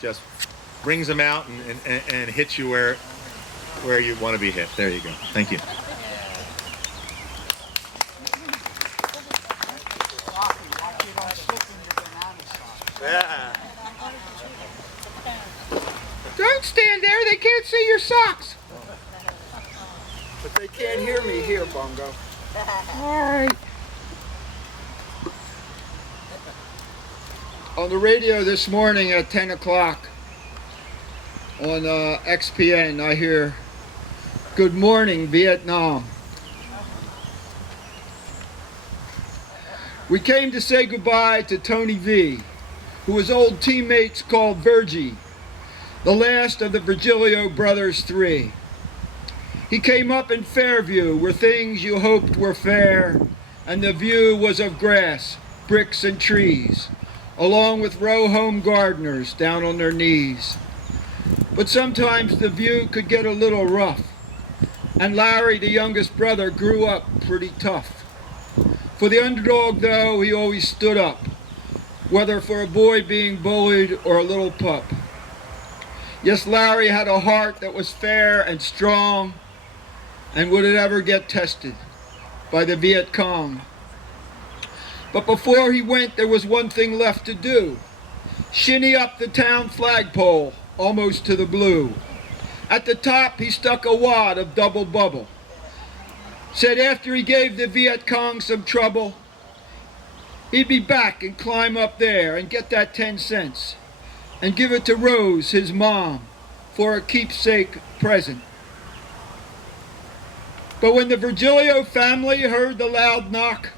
just brings them out and hits you where you want to be hit. There you go. Thank you. Yeah. Don't stand there, they can't see your socks. But they can't hear me here, Bongo. All right. On the radio this morning at 10 o'clock on XPN, I hear, "Good morning, Vietnam." We came to say goodbye to Tony V, who his old teammates called Virgie, the last of the Virgilio Brothers 3. He came up in Fairview, where things you hoped were fair, and the view was of grass, bricks, and trees, along with row home gardeners down on their knees. But sometimes the view could get a little rough, and Larry, the youngest brother, grew up pretty tough. For the underdog, though, he always stood up, whether for a boy being bullied or a little pup. Yes, Larry had a heart that was fair and strong, and would it ever get tested by the Viet Cong. But before he went, there was one thing left to do: shinny up the town flagpole, almost to the blue. At the top, he stuck a wad of double bubble. Said after he gave the Viet Cong some trouble, he'd be back and climb up there and get that 10 cents and give it to Rose, his mom, for a keepsake present. But when the Virgilio family heard the loud knock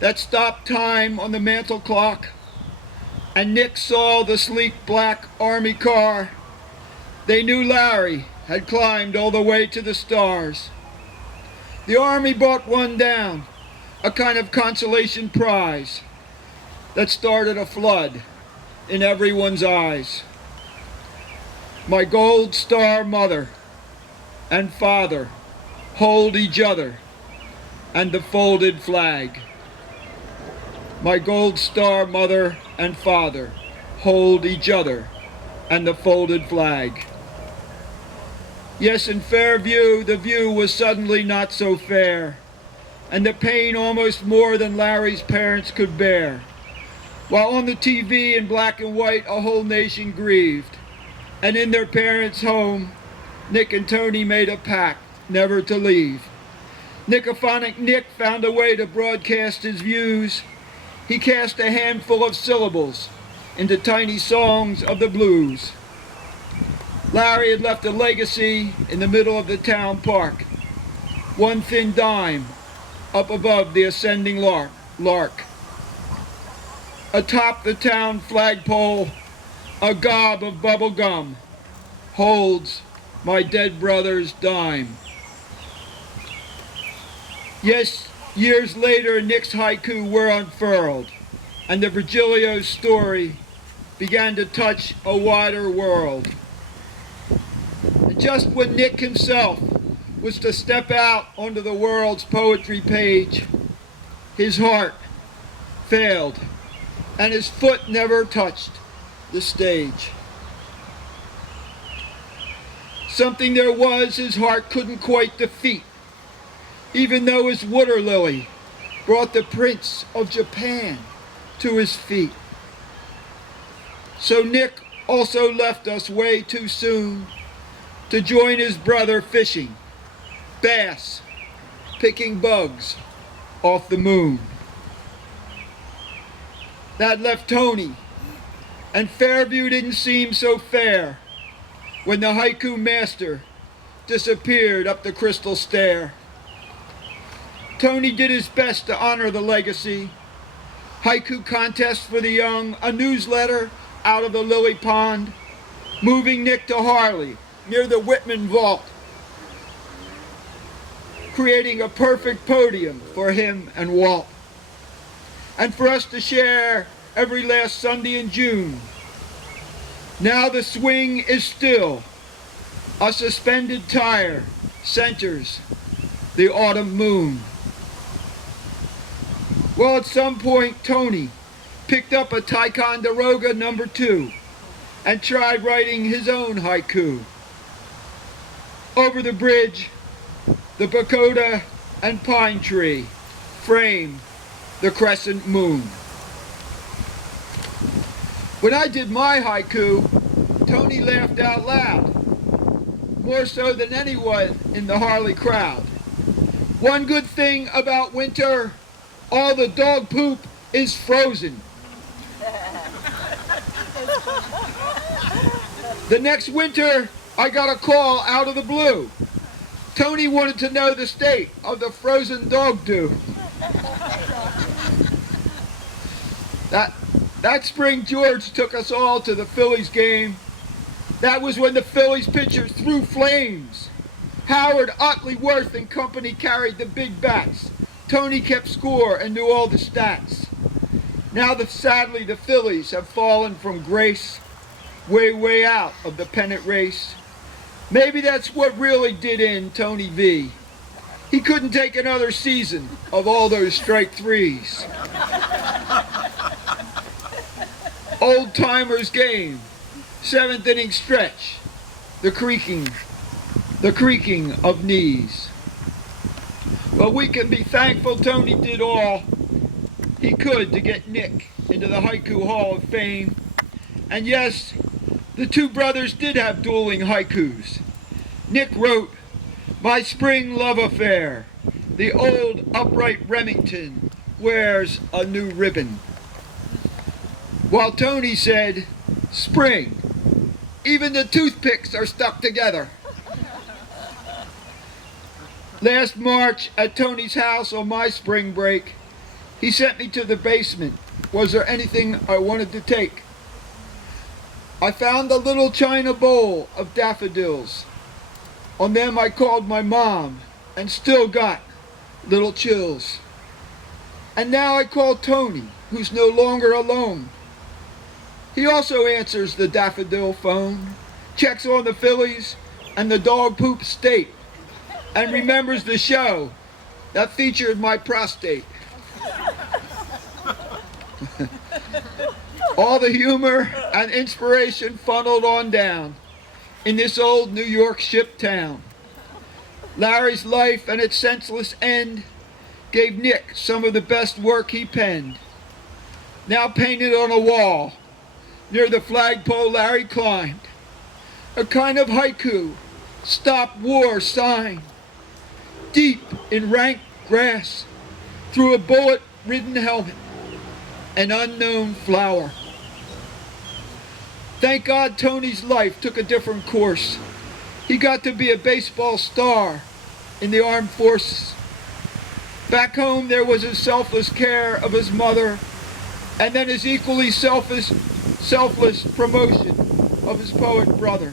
that stopped time on the mantel clock, and Nick saw the sleek black army car, they knew Larry had climbed all the way to the stars. The army brought one down, a kind of consolation prize that started a flood in everyone's eyes. My gold star mother and father hold each other and the folded flag. My gold star mother and father hold each other and the folded flag. Yes, in Fairview, the view was suddenly not so fair, and the pain almost more than Larry's parents could bear. While on the TV in black and white, a whole nation grieved, and in their parents' home, Nick and Tony made a pact never to leave. Nikkaphonic Nick found a way to broadcast his views. He cast a handful of syllables into tiny songs of the blues. Larry had left a legacy in the middle of the town park. One thin dime up above the ascending lark. Atop the town flagpole, a gob of bubble gum holds my dead brother's dime. Yes, years later, Nick's haiku were unfurled, and the Virgilio story began to touch a wider world. And just when Nick himself was to step out onto the world's poetry page, his heart failed, and his foot never touched the stage. Something there was his heart couldn't quite defeat, even though his water lily brought the Prince of Japan to his feet. So Nick also left us way too soon to join his brother fishing, bass, picking bugs off the moon. That left Tony, and Fairview didn't seem so fair when the haiku master disappeared up the crystal stair. Tony did his best to honor the legacy. Haiku contests for the young, a newsletter out of the lily pond, moving Nick to Harleigh near the Whitman vault, creating a perfect podium for him and Walt, and for us to share every last Sunday in June. Now the swing is still. A suspended tire centers the autumn moon. Well, at some point, Tony picked up a Ticonderoga #2 and tried writing his own haiku. Over the bridge, the pagoda and pine tree frame the crescent moon. When I did my haiku, Tony laughed out loud, more so than anyone in the Harleigh crowd. One good thing about winter, all the dog poop is frozen. The next winter, I got a call out of the blue. Tony wanted to know the state of the frozen dog dew. That spring, George took us all to the Phillies game. That was when the Phillies pitchers threw flames. Howard, Utley, Worth, and company carried the big bats. Tony kept score and knew all the stats. Now, sadly, the Phillies have fallen from grace, way out of the pennant race. Maybe that's what really did in Tony V. He couldn't take another season of all those strike threes. Old timers game, 7th inning stretch, the creaking of knees. But we can be thankful Tony did all he could to get Nick into the Haiku Hall of Fame. And yes, the two brothers did have dueling haikus. Nick wrote, "My spring love affair, the old upright Remington wears a new ribbon." While Tony said, "Spring, even the toothpicks are stuck together." Last March at Tony's house on my spring break, he sent me to the basement. Was there anything I wanted to take? I found a little china bowl of daffodils. On them I called my mom and still got little chills. And now I call Tony, who's no longer alone. He also answers the daffodil phone, checks on the Phillies and the dog poop state, and remembers the show that featured my prostate. All the humor and inspiration funneled on down in this old New York ship town. Larry's life and its senseless end gave Nick some of the best work he penned. Now painted on a wall near the flagpole Larry climbed, a kind of haiku, stop war sign, deep in rank grass, through a bullet-ridden helmet, an unknown flower. Thank God Tony's life took a different course. He got to be a baseball star in the armed forces. Back home there was his selfless care of his mother, and then his equally selfless promotion of his poet brother,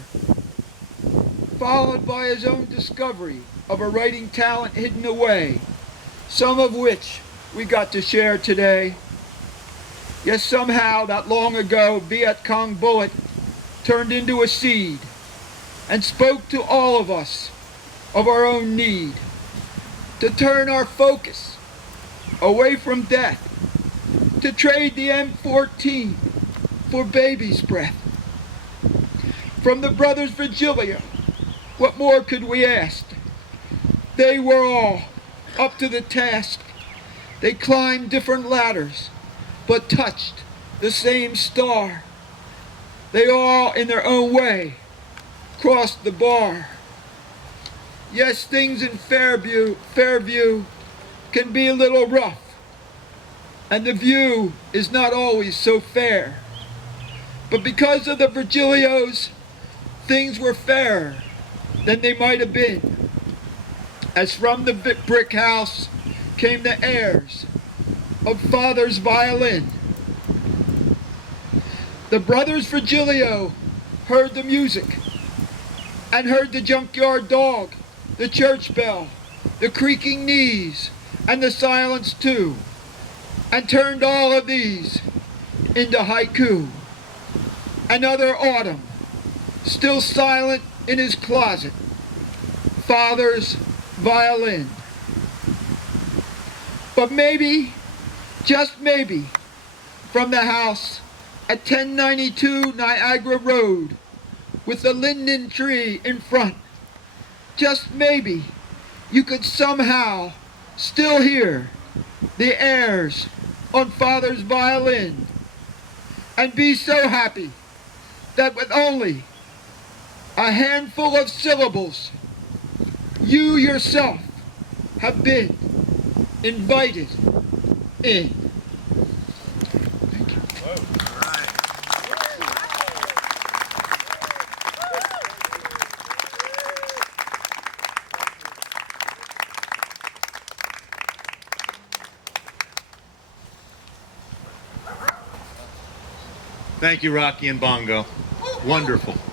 followed by his own discovery of a writing talent hidden away, some of which we got to share today. Yes, somehow that long ago Viet Cong bullet turned into a seed and spoke to all of us of our own need to turn our focus away from death, to trade the M14 for baby's breath. From the brothers Virgilio, what more could we ask? They were all up to the task. They climbed different ladders, but touched the same star. They all, in their own way, crossed the bar. Yes, things in Fairview can be a little rough, and the view is not always so fair. But because of the Virgilios, things were fairer than they might have been, as from the brick house came the airs of Father's violin. The brothers Virgilio heard the music and heard the junkyard dog, the church bell, the creaking knees, and the silence too, and turned all of these into haiku. Another autumn, still silent in his closet, Father's violin. But maybe, just maybe, from the house at 1092 Niagara Road with the linden tree in front. Just maybe you could somehow still hear the airs on Father's violin and be so happy that with only a handful of syllables, you yourself have been invited in. Thank you, Rocky and Bongo. Wonderful.